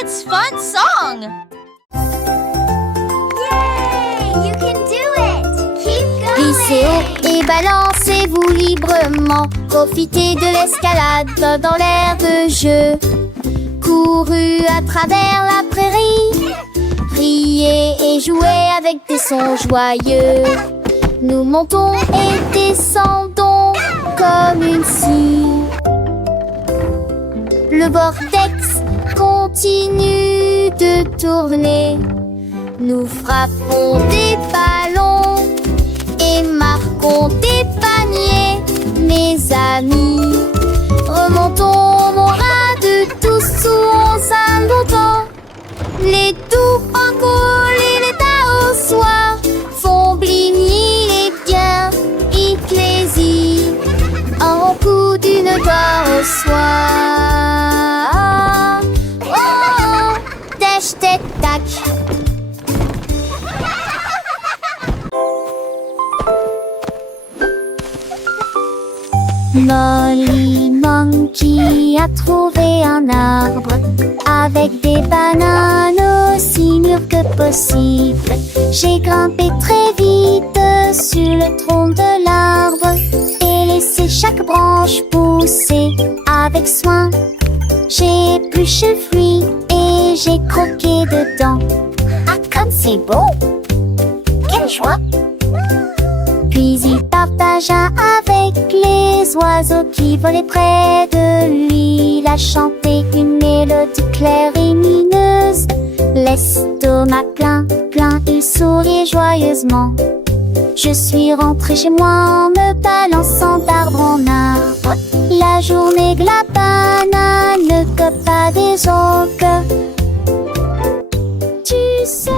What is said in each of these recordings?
Kids Fun Song! Yay! You can do it! Keep going! Glissez haut et balancez-vous librement. Profitez de l'escalade dans l'air de jeu. Courez à travers la prairie. Riez et jouez avec des sons joyeux. Nous montons et descendons comme une scie. Le vortex continue de tourner. Nous frappons des ballons et marquons des paniers. Mes amis, remontons mon ras de tous où on s'inventant. Les doux encoulent et les tas au soir font bligner les biens éclaircis en coup d'une gloire au soir. Oh, oh, tèche, tête, tac. Molly Monkey a trouvé un arbre avec des bananes aussi mûres que possible. J'ai grimpé très vite sur le tronc de l'arbre et laissé chaque branche pousser avec soin. J'ai épluché le fruit et j'ai croqué dedans. Ah, comme c'est beau! Quelle joie! Puis il partagea avec les oiseaux qui volaient près de lui. Il a chanté une mélodie claire et lumineuse. L'estomac plein, il souriait joyeusement. Je suis rentrée chez moi en me balançant d'arbre en arbre. La journée de la banane ne cope pas des autres. Tu sais.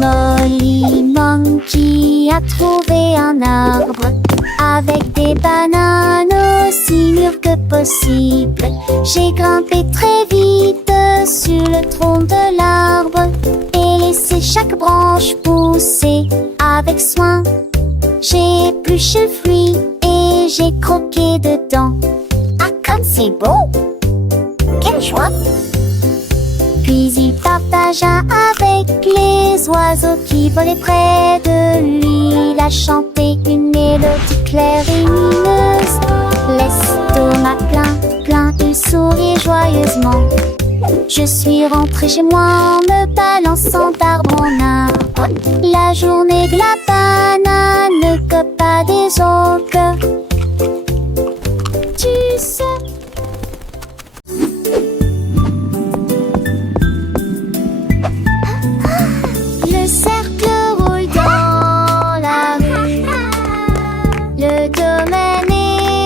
Molly Monkey a trouvé un arbre avec des bananes aussi mûres que possible. J'ai grimpé très vite sur le tronc de l'arbre et laissé chaque branche pousser avec soin. J'ai épluché le fruit et j'ai croqué dedans. Ah, comme c'est beau! Quelle joie! Puis il partagea avec les oiseaux qui volaient près de lui. Il a chanté une mélodie claire et lumineuse. L'estomac plein, il souriait joyeusement. Je suis rentrée chez moi en me balançant d'arbre en arbre. La journée de la banane ne cope pas des autres. Tu sais. Le cercle roule dans la rue. Le domaine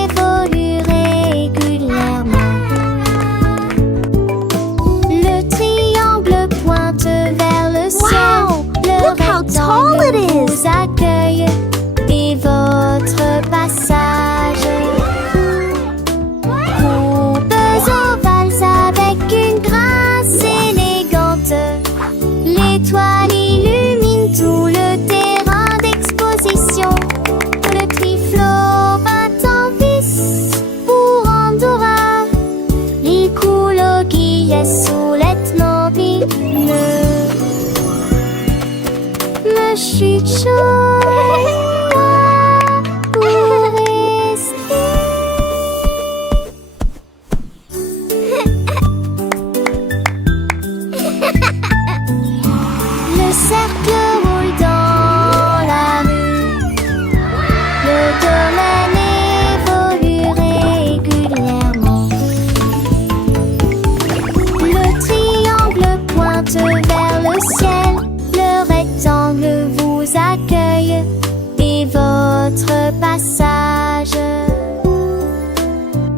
évolue régulièrement. Le triangle pointe vers le ciel. Le rectangle vous accueille et votre passage. Courbes ovales avec une grâce élégante. L'étoile illumine tout le terrain d'exposition. Le triflot bat en vis pour Andorra. Il coule au guillet sous l'ethnobile. Le chuchot pour rester. Le cercle roule dans la rue. Le domaine évolue régulièrement. Le triangle pointe vers le ciel. Le rectangle vous accueille et votre passage.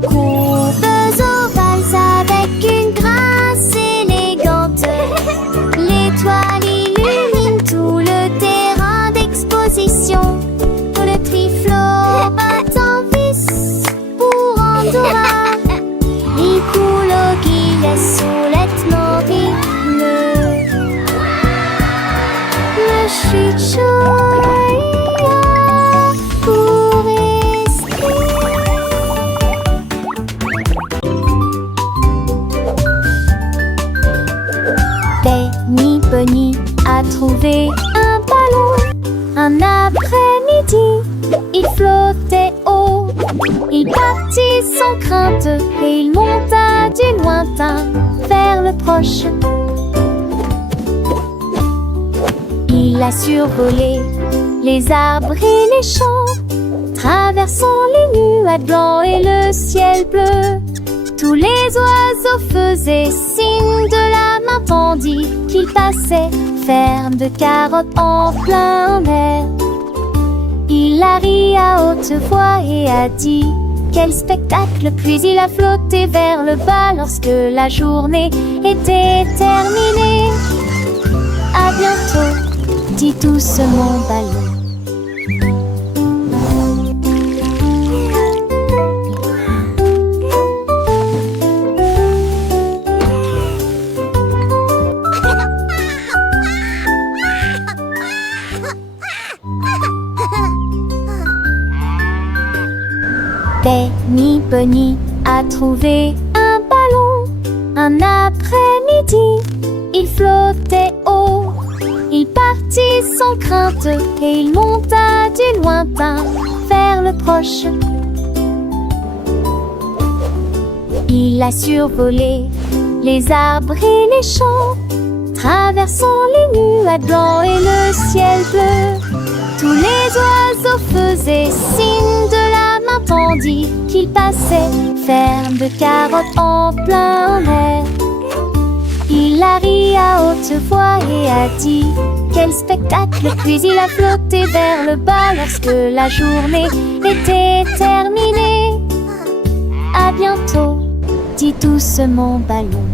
Courbes ovales avec une grâce élégante. L'étoile illumine tout le terrain d'exposition. Le triflot bat en vis pour Andorra. Il coule au guillet sous l'ethnobile. Le chuchot pour après-midi, il flottait haut. Il partit sans crainte et il monta du lointain vers le proche. Il a survolé les arbres et les champs, traversant les nuages blancs et le ciel bleu. Tous les oiseaux faisaient signe de la main tandis qu'il passait, ferme de carottes en plein air. Il a ri à haute voix et a dit quel spectacle, puis il a flotté vers le bas lorsque la journée était terminée. À bientôt, dit tous mon ballon. Benny Bunny a trouvé un ballon. Un après-midi, il flottait haut. Il partit sans crainte et il monta du lointain vers le proche. Il a survolé les arbres et les champs, traversant les nuages blancs et le ciel bleu. Tous les oiseaux faisaient signe de la main tandis qu'il passait, ferme de carottes en plein air. Il a ri à haute voix et a dit quel spectacle, puis il a flotté vers le bas lorsque la journée était terminée. À bientôt, dit tous mon ballon.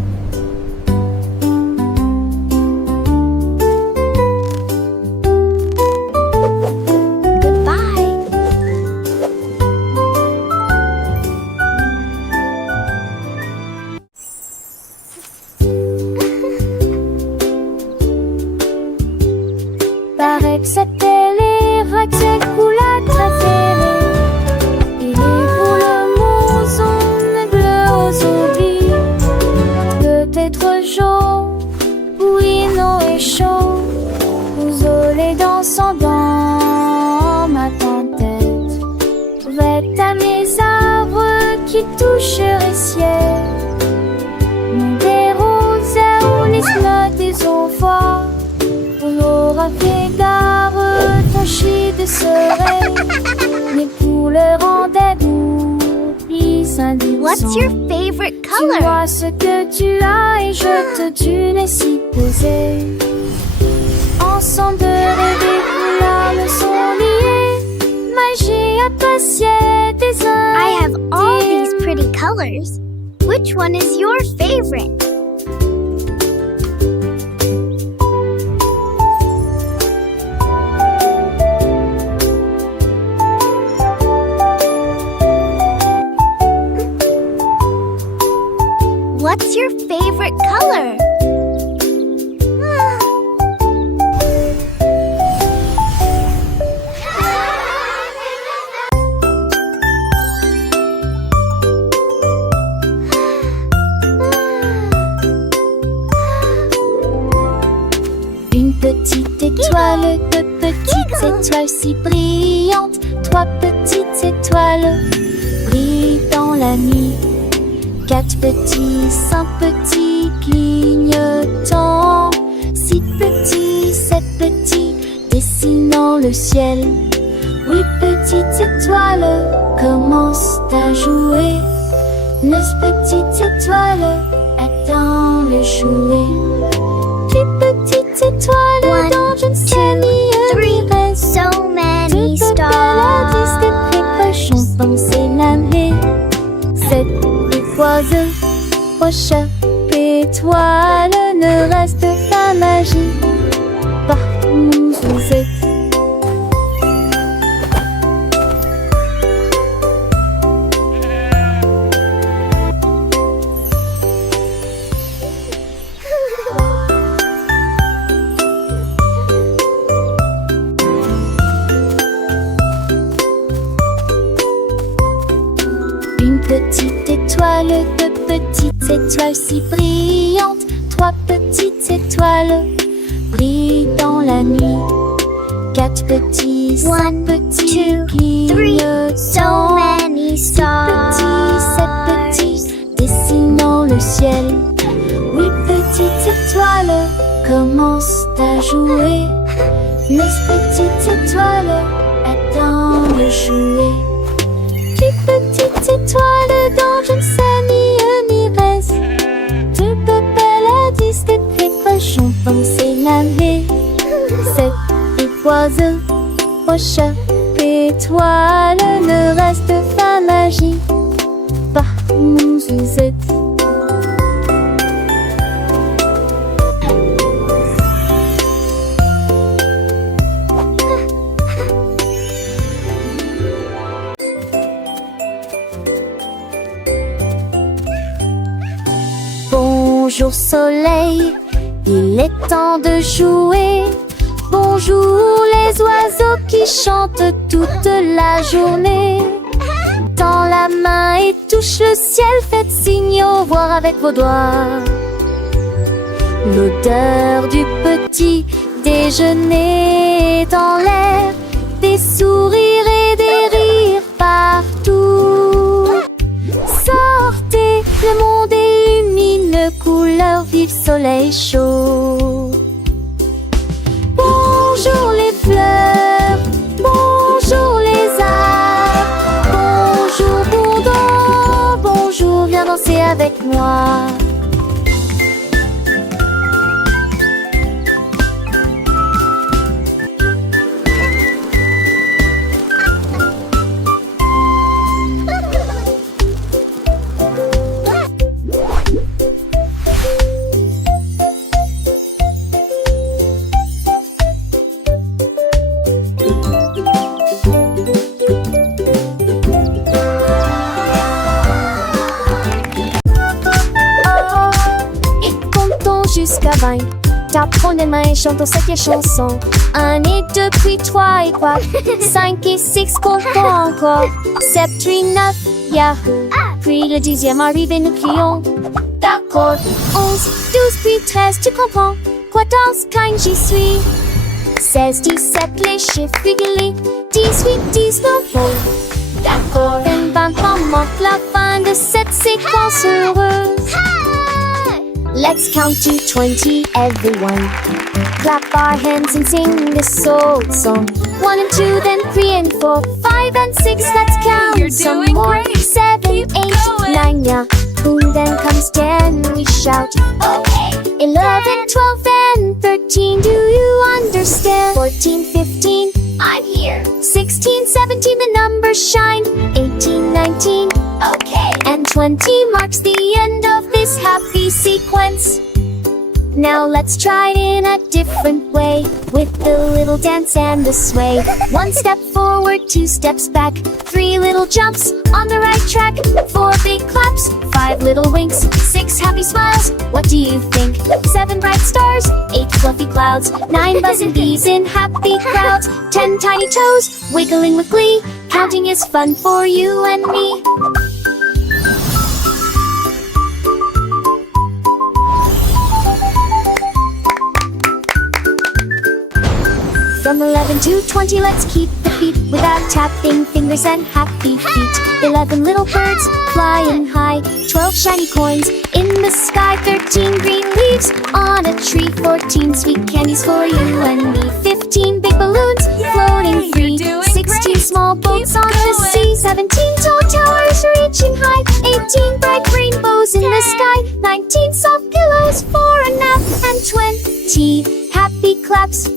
Paraît que c'était les racks coulades préférées. Et les boules moussons bleues aux oublis. Peut-être jaune, bouillonnant et chaud. Isolé dansant dans ma tempête. Vête à mes arbres qui toucheraient ciel. Des roses ou les slots des envois. On aura fait gare, tachée de serein. Les couleurs en d'oubli s'indiquent. What's your favorite Tu color? vois ce que tu as et je te tue si posé. Ensemble de rêver, couleurs me sont liées. Magie appréciée des uns. I have all these pretty colors. Which one is your favorite? What's your favorite color? Une petite étoile, deux petites étoiles si brillantes. Trois petites étoiles brillent dans la nuit. Quatre petits, cinq petits clignotants. Six petits, sept petits dessinant le ciel. Huit petites étoiles commencent à jouer. Neuf petites étoiles attendent le jouet. Dix petites étoiles One, dans une two, famille three. reste. So many Toutes paladis des stars. précochons danser l'année. Sept étoiles, roche, étoile, ne reste pas magie. Partout où vous êtes. Une petite étoile, deux petites étoiles si brillantes. Trois petites étoiles brillent dans la nuit. Quatre petits, Petit, One, petit, two, three. So clignotant. many stars. Petit, c'est petit, dessinant le ciel. Oui, petite étoile, commence à jouer. Mais petite étoile, attends le jouet. Tu petite étoile dont je ne sais ni reste. Tu peux paladis des précautions, penser naver. Cette oiseau, au chat, étoile, ne reste pas magie. Par mon Suzette. Bonjour soleil, il est temps de jouer. Bonjour les oiseaux qui chantent toute la journée. Tends la main et touche le ciel, faites signe au revoir avec vos doigts. L'odeur du petit déjeuner est dans l'air, des sourires et des rires partout. Sortez, le monde illumine, couleur vive, soleil chaud. Bonjour les fleurs, bonjour les arbres, bonjour bourdon, bonjour, viens danser avec moi. Jusqu'à 20, t'apprends les mains et chantons cette chanson. 1 et 2, puis 3 et 4, 5 et 6, comptons encore. 7, 8, 9, Yahoo. Puis le 10e arrive et nous crions. D'accord. 11, 12, puis 13, tu comprends. 14, 15, j'y suis. 16, 17, les chiffres réguliers. 18, 19, oh. D'accord. 23, manque la fin de cette séquence heureuse. Let's count to 20, everyone. Clap our hands and sing this old song. 1 and 2, then 3 and 4, 5 and 6, let's count You're some doing more. great. 7, Keep 8, going. 9, yeah. Boom, then comes 10, we shout. Okay. 11, 12, and 13, do you understand? 14, 15, I'm here. 16, 17, the numbers shine. 18, 19, okay. And 20 marks the end of this happy sequence. Now let's try it in a different way, with the little dance and the sway. 1 step forward, 2 steps back, 3 little jumps on the right track, 4 big claps, 5 little winks, 6 happy smiles. What do you think? 7 bright stars, 8 fluffy clouds, 9 buzzing bees in happy crowds, 10 tiny toes wiggling with glee. Counting is fun for you and me. From 11 to 20, let's keep the beat without tapping fingers and happy feet. 11 little birds flying high, 12 shiny coins in the sky, 13 green leaves on a tree, 14 sweet candies for you and me, 15 big balloons floating free, You're doing 16 great. small boats Keep on the going. sea, 17 tall towers reaching high, 18 bright rainbows in the sky, 19 soft pillows for a nap, and 20 happy claps.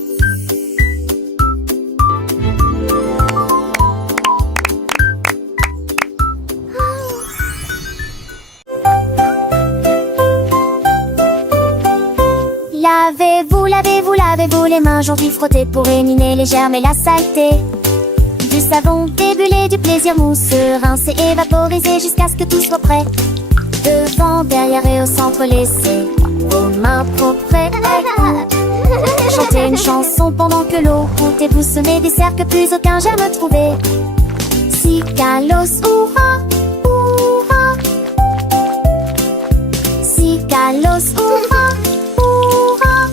Lavez-vous les mains, aujourd'hui frottez pour éliminer les germes et la saleté. Du savon débulé, du plaisir mousseux, rincé, évaporisé jusqu'à ce que tout soit prêt. Devant, derrière et au centre, laissez vos mains propres et chantez une chanson pendant que l'eau coule et vous semez des cercles que plus aucun germe trouvé. Si Kalos, ouha, ouha. Si Kalos, ouha, ouha.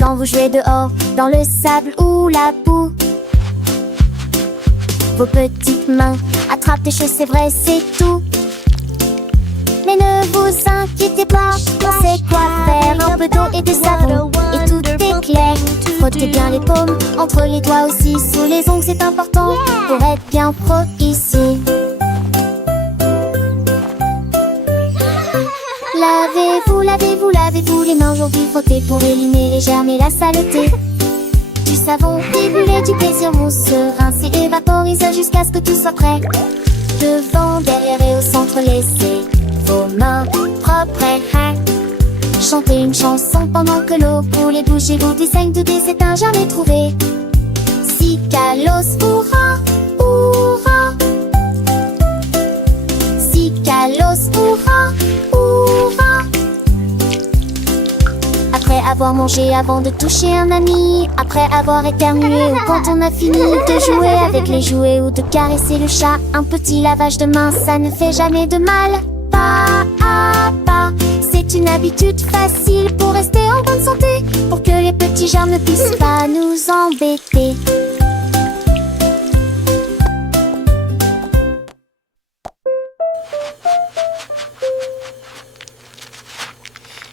Quand vous jouez dehors, dans le sable ou la boue. Vos petites mains attrapent des choses, c'est vrai, c'est tout. Mais ne vous inquiétez pas, on sait quoi faire. Un peu d'eau et de savon, et tout est clair. Frottez bien les paumes, entre les doigts aussi. Sous les ongles, c'est important pour être bien pro ici. Lavez-vous, lavez-vous, lavez-vous les mains aujourd'hui. Frottez pour éliminer les germes et la saleté. Du savon ébullition, du plaisir mousse, rincer, évaporiser jusqu'à ce que tout soit prêt. Devant, derrière et au centre, laissez vos mains propres et chantez une chanson pendant que l'eau pour les bouches et vous dessaigne tout et c'est un jamais trouvé. Si Kalos hurrah, hurrah. Si Kalos hurrah, hurrah. Après avoir mangé, avant de toucher un ami, après avoir éternué ou quand on a fini de jouer avec les jouets ou de caresser le chat, un petit lavage de main, ça ne fait jamais de mal. Pas à pas, c'est une habitude facile pour rester en bonne santé, pour que les petits germes ne puissent pas nous embêter.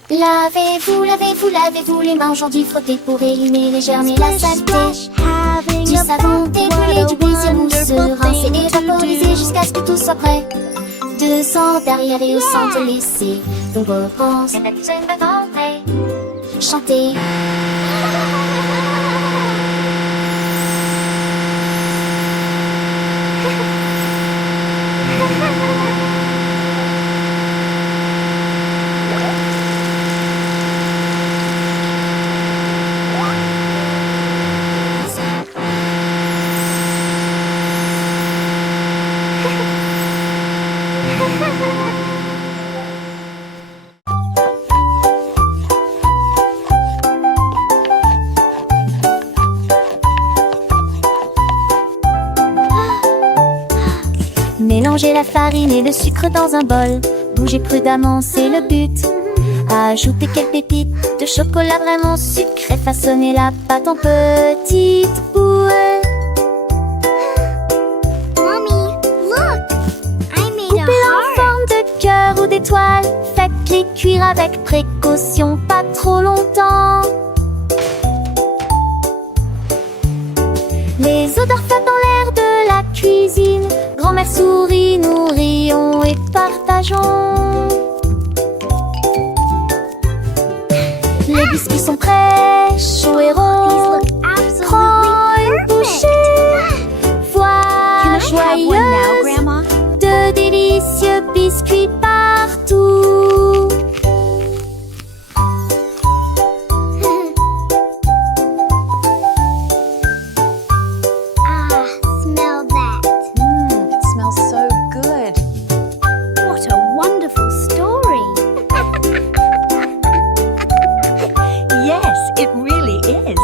Lavez-vous, lavez-vous, lavez-vous les mains aujourd'hui, frottez pour éliminer les germes et la saleté. Du savon ébullition, du plaisir mousseux, rincer et vaporiser jusqu'à ce que tout soit prêt. Devant, derrière et au centre, laissez vos réponses chanter. Mélangez la farine et le sucre dans un bol. Bougez prudemment, c'est le but. Ajoutez quelques pépites de chocolat vraiment sucré. Façonnez la pâte en petites boules. Mommy, look! I made a Coupez-la en heart. forme de cœur ou d'étoile. Faites-les cuire avec précaution, pas trop longtemps. Les odeurs flottent dans l'air de la cuisine. Grand-mère sourit, nous rions et partageons. Les biscuits sont prêts, chauds et These ronds. look Prends absolutely une bouchée. perfect. Voilà Can I have one now, joyeuse Grandma? de délicieux biscuits partout. Ah, smell that. It smells so good. What a wonderful story. Yes, it really is.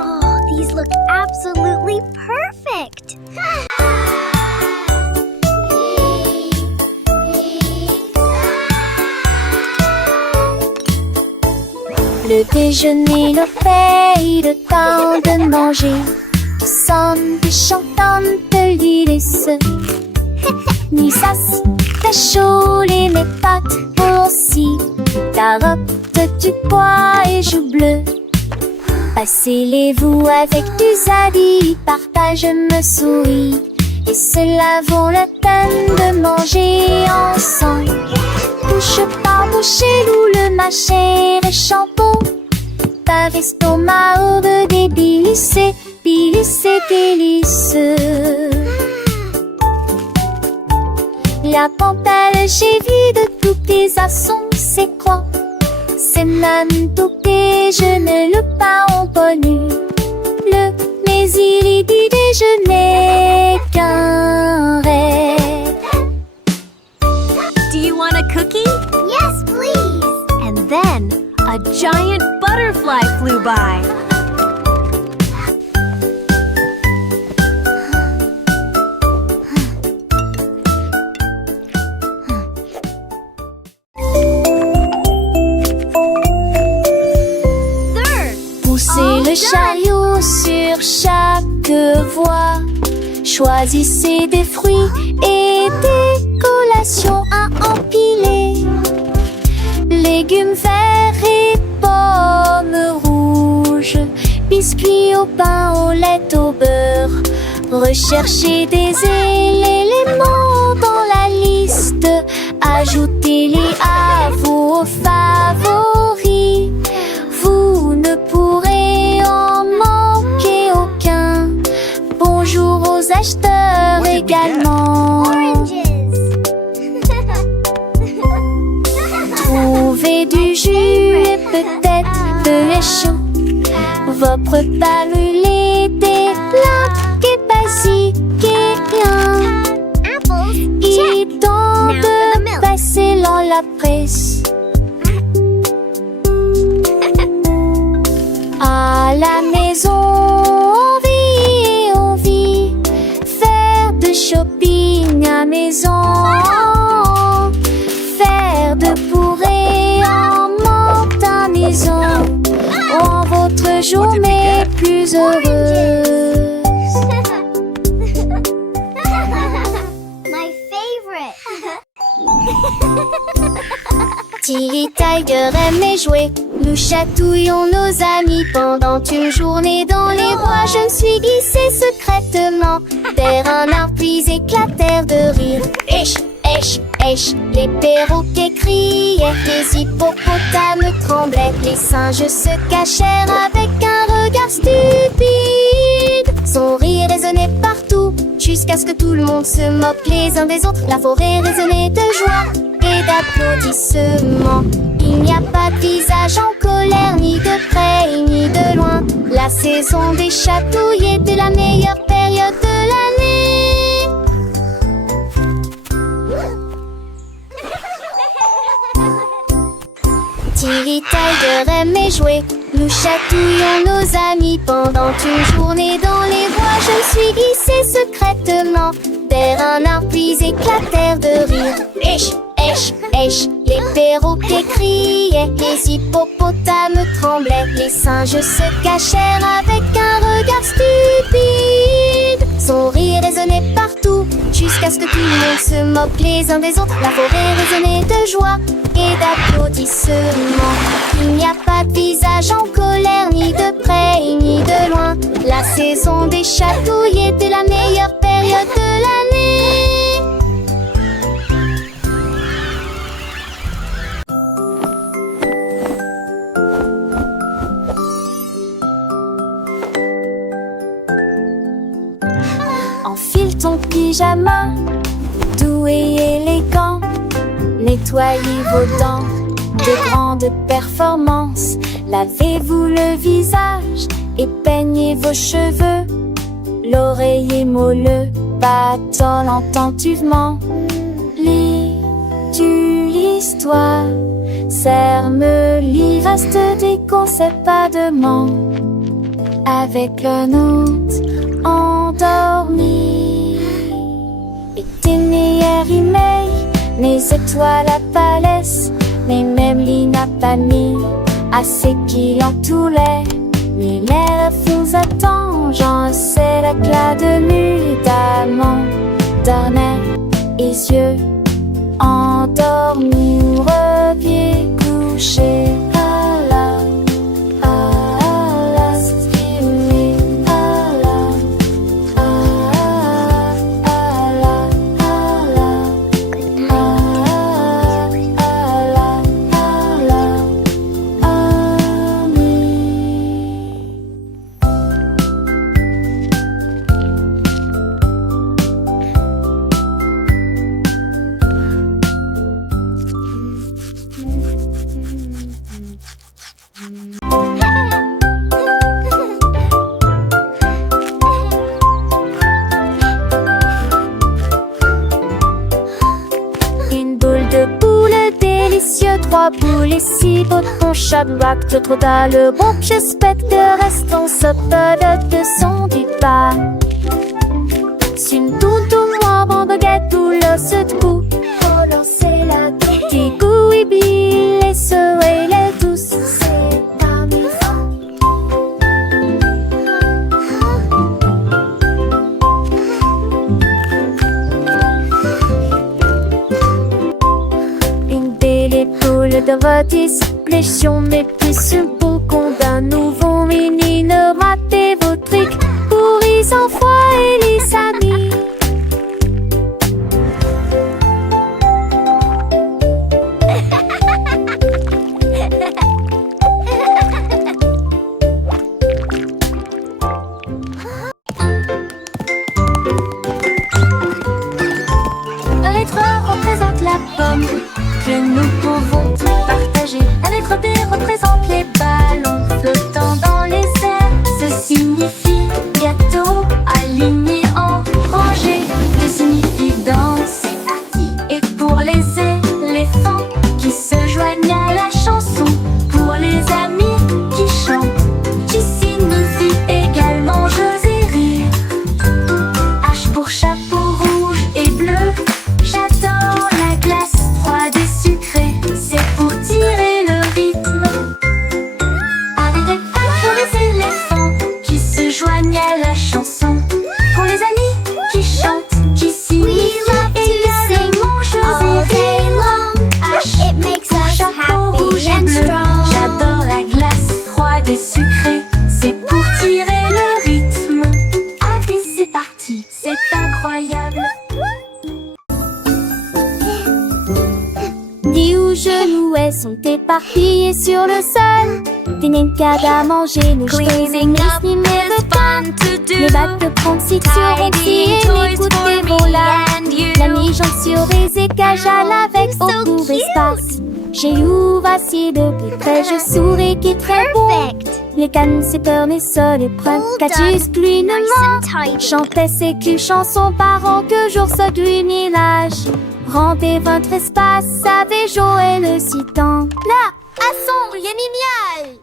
Oh, these look absolutely perfect. Le déjeuner, le paye, le temps de manger. Nous sommes des chantantes de l'Illis. Nisas, ta chaulée, mes pâtes aussi. Carottes, du pois et joues bleues. Passez-les-vous avec du zadi, partage me sourit. Et cela vaut la peine de manger ensemble. Bouche par bouche, loup, le mâcher et shampoo. Pavesto, maobe, des bilissés, bilissés, délicieux. La pantale, j'ai vu de tous tes assons, c'est quoi? C'est même tout déjeuner, le pain en connu. Mais il dit déjeuner qu'un rêve. Do you want a cookie? Yes, please. And then a giant butterfly flew by. debout sur chaque voie. Choisissez des fruits et des collations à empiler. Légumes verts et pommes rouges, biscuits au pain, au lait, au beurre. Recherchez des éléments dans la liste, ajoutez-les à vos favoris. Vous ne pourrez en manquer aucun. Bonjour aux acheteurs également. Trouvez du jus et peut-être de lait chaud. Vos repas brûlés, des plats et basiques et rien. Il tente de passer dans la presse. À la maison, on vit. Faire de shopping à maison. Faire de bourrées en manque à maison. Rend votre journée plus heureuse. My favorite. Tilly Tiger aime jouer. Nous chatouillons nos amis pendant une journée dans les bois. Je me suis glissée secrètement vers un arbre puis éclatèrent de rire. Esh, esh, esh, les perroquets criaient, les hippopotames tremblaient, les singes se cachèrent avec un regard stupide. Son rire résonnait partout jusqu'à ce que tout le monde se moque les uns des autres. La forêt résonnait de joie et d'applaudissements. Il n'y a pas de visage en colère, ni de près, ni de loin. La saison des chatouilles était la meilleure période de l'année. Tilly Tiger aimait jouer. Nous chatouillons nos amis pendant une journée dans les bois. Je me suis glissée secrètement vers un arbre puis éclatèrent de rire. Esh, esh, esh, les perroquets criaient, les hippopotames tremblaient, les singes se cachèrent avec un regard stupide. Son rire résonnait partout jusqu'à ce que tout le monde se moque les uns des autres. La forêt résonnait de joie et d'applaudissements. Il n'y a pas de visage en colère, ni de près, ni de loin. La saison des chatouilles était la meilleure période de l'année. Enfile ton pyjama, doux et élégant. Nettoyez vos dents de grande performance. Lavez-vous le visage et peignez vos cheveux. L'oreiller moelleux battant attentivement. Lis-tu l'histoire? Serre-me-lit, reste des conseils pas de manque. Avec le nôtre endormi. Et tes meilleurs emails, mes étoiles à Palès, mais même Lina pas mis assez qui l'entouraient. Mais l'air vous attend, j'en sais l'éclat de nuit d'amant. Dormait et yeux endormis ou repieds couchés. Trois boules et six boutons chaque trop dans le bon. J'espère que restons sauvegarde de son du pas. C'est une toute moi bon baguette ou le se debout. Faut lancer la tête. Qui goût et bille et se et les douces. C'est parmi Satisfaction, mais plus simple qu'on d'un nouveau mini. Ne ratez vos trucs pour les enfants et les amis. La lettre A représente la pomme que nous pouvons tous partager. La lettre B représente les ballons flottant dans les airs. Ce signifie gâteau aligné en rangée. D signifie danse. Et pour les éléphants qui se joignent à la chanson. Pour les amis qui chantent. J signifie également jeux et rire. H pour chapeau rouge et bleu. J'adore la glace froide et sucrée. C'est pour tirer le rythme. Avec pour les éléphants qui se joignent à la chanson. Pour les amis qui chantent, qui signifie également jeux et rire. H It makes pour us chapeau happy rouge et and bleu. strong. J'adore la glace froide et sucrée. C'est pour tirer le rythme. Allez, c'est parti, c'est incroyable. 10 genoux sont éparpillés sur le sol. Des nincades à manger, nos cheveux Cleaning up ni is fun to do. les battes de pronciture ont Tidy et toys les coups for de me volats. and you. La mi-jambe sur les écages à avec So beaucoup cute. d'espace. J'ai eu voici de plus près, je souris qui est très bon. Perfect. Les cannes, c'est peur, mais ça les preuves. All Catus, done. plus Nice and tidy. chantait ses culs chansons parents que jour ça du village. Rendez votre espace, savez Joël le citant. Là, à son génial.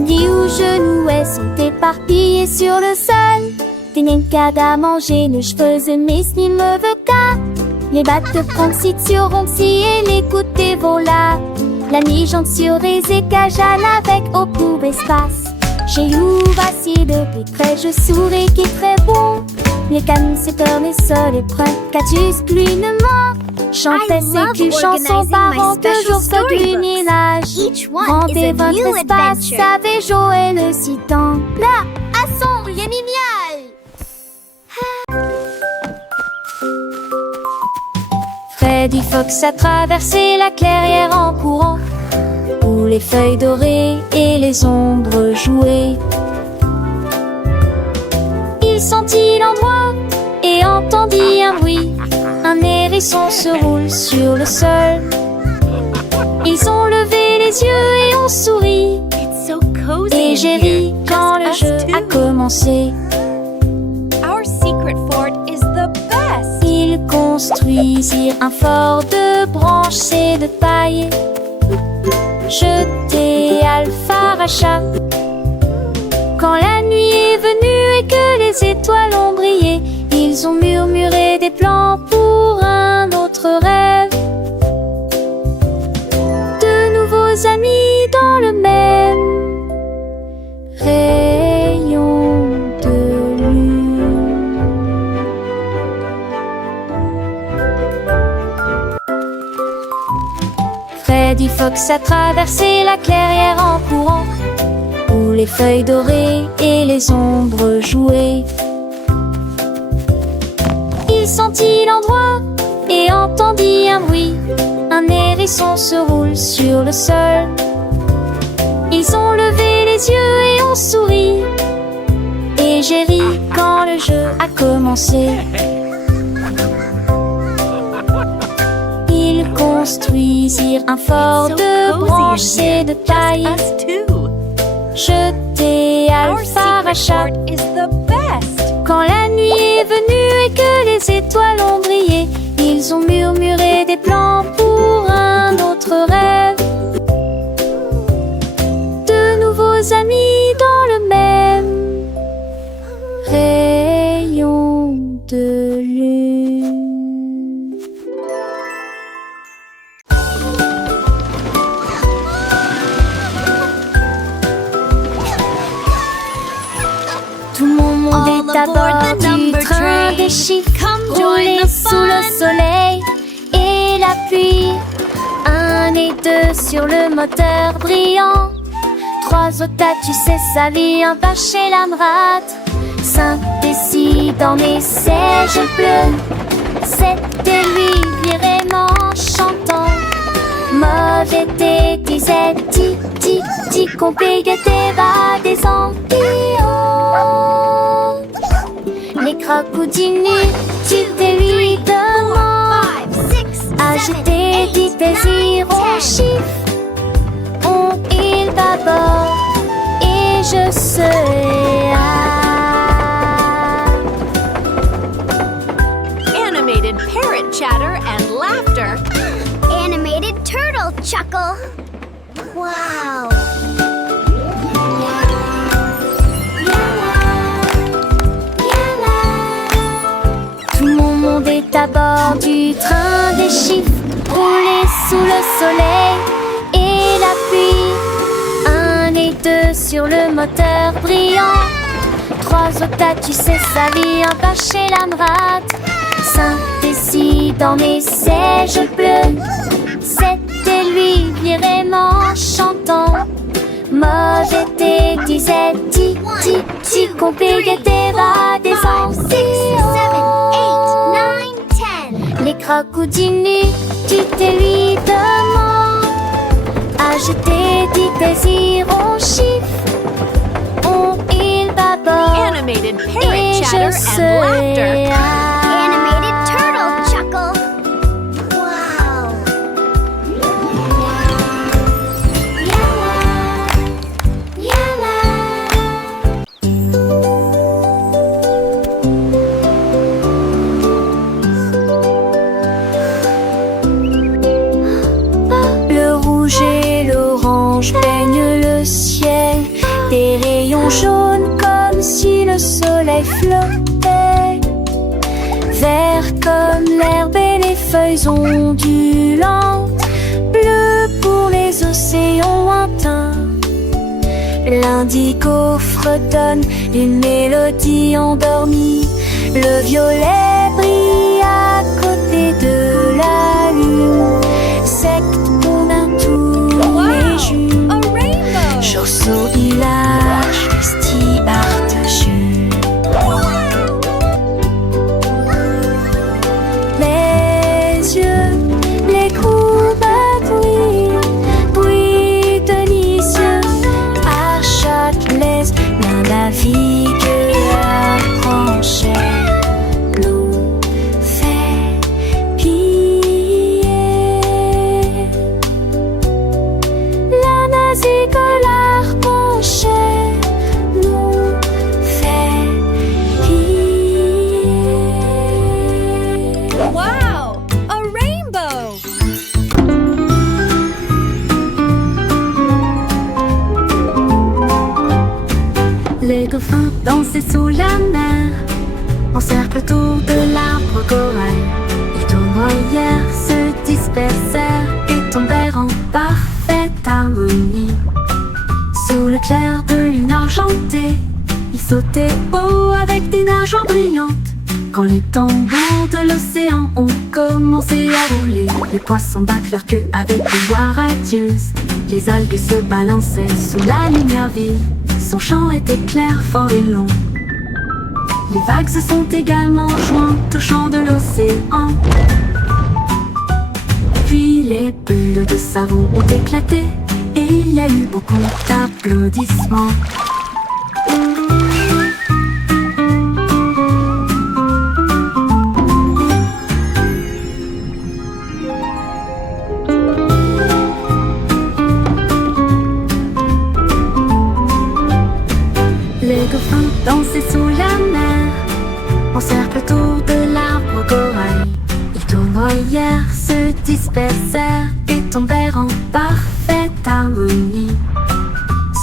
10 genoux sont éparpillés sur le sol. Des nincades à manger, nos cheveux mes ni me veut qu'à. Les battes de pronciture ont et les coups de volats. La mi-jambe sur les écages à avec au plus d'espace. J'ai eu voici de plus près, je souris qui est très bon. Les cannes, c'est peur, mais ça les prend. Catus, plus ne ment. Chantait I ses love culs chansons organizing my parents que special jour ça du storybooks. village. Each one is Rendez a votre new espace, adventure. savez Joël le citant. Là, à son génial. Freddy Fox a traversé la clairière en courant, où les feuilles dorées et les ombres jouaient. Il sentit l'endroit et entendit un bruit. Un hérisson se roule sur le sol. Ils ont levé les yeux et ont souri. It's so cozy Et in j'ai here. ri quand le Just us jeu a two. commencé. Our secret fort is the best. Ils construisirent un fort de branches et de paille. Jeté Alpharacha. Quand la nuit est venue et que les étoiles ont brillé, ils ont murmuré des plans pour un autre rêve. De nouveaux amis dans le même rayon de lune. Freddy Fox a traversé la clairière en courant, où les feuilles dorées et les ombres jouaient. Il sentit l'endroit et entendit un bruit. Un hérisson se roule sur le sol. Ils ont levé les yeux et ont souri. Et j'ai ri quand le jeu a commencé. Ils construisirent un fort So de cozy in branches here. et de paille. Us too. Jeté Our secret Alpharacha. fort is the best. Quand la nuit est venue et que les étoiles ont brillé, ils ont murmuré des plans pour un autre rêve. De nouveaux amis dans le même rayon de lune. Tout mon monde All est à aboard bord the du number train train. des chiffres Come join roulés the sous le fun. soleil. Et puis 1 et 2 sur le moteur brillant. 3 au tas, tu sais sa vie, un pas chez l'Amrat. 5 et 6 dans mes sièges bleus. 7 et lui vraiment chantant. Mauvais thé disait ti ti ti, compliqué va des ampillons. Les crocodilles tu te lui demandes. Ajouter des désirs au chiffre. On il va bord et je serai Animated parrot chatter and laughter. Animated turtle chuckle. Wow. Tout mon monde est à bord du train des chiffres, roulé sous le soleil et la pluie. 1 et 2 sur le moteur brillant. 3 au tas, tu sais sa vie, un pas chez l'Amrat. 5 et 6 dans mes sièges bleus. 7 et lui vraiment chantant. Mauvais thé disait ti ti ti, compliqué va des ampillons. 7, 8, 9, 10. Les crocodilles tu te lui demandes. Ajouter des désirs au chiffre. On il va bord Animated et parrot je chatter and laughter. serai Animated turtle chuckle. Wow. Le rouge et l'orange peignent le ciel, des rayons jaunes comme si le soleil flottait, vert comme l'herbe et les feuilles ondulantes, bleu pour les océans lointains. L'indigo fredonne une mélodie endormie, le violet brille à côté de la lune. Secte qu'on tous les jours. A rainbow. Chausseau village, sti artachus. Mes yeux, les courbes bruit délicieux. À Châtelet, l'un navigue à Franchère. L'eau fait piller. La nazique l'arpenchère nous fait piller. Wow! A rainbow! Les dauphins dansaient sous la mer, en cercle autour de l'arbre corail. Les tournoyères se dispersèrent et tombèrent en parfaite harmonie. Sous le clair de lune argentée, ils sautaient haut avec des nageoires brillantes. Quand les tambours de l'océan ont commencé à rouler, les poissons battent leur queue avec une voix radieuse. Les algues se balançaient sous la lumière vive. Son chant était clair, fort et long. Les vagues se sont également jointes au chant de l'océan. Puis les bulles de savon ont éclaté et il y a eu beaucoup d'applaudissements. Les dauphins dansaient sous la mer, en cercle autour de l'arbre corail. Les tournoyères se dispersèrent et tombèrent en parfaite harmonie.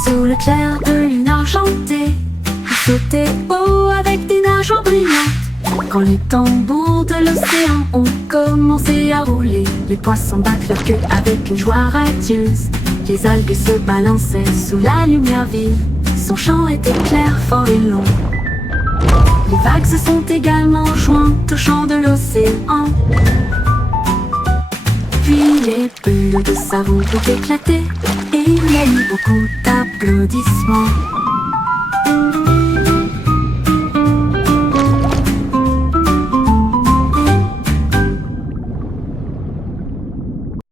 Sous le clair de lune argentée, ils sautaient haut avec des nageoires brillantes. Quand les tambours de l'océan ont commencé à rouler, les poissons battent leur queue avec une joie radieuse. Les algues se balançaient sous la lumière vive. Son chant était clair, fort et long. Les vagues se sont également jointes au chant de l'océan. Puis les bulles de savon ont éclaté et il y a eu beaucoup d'applaudissements.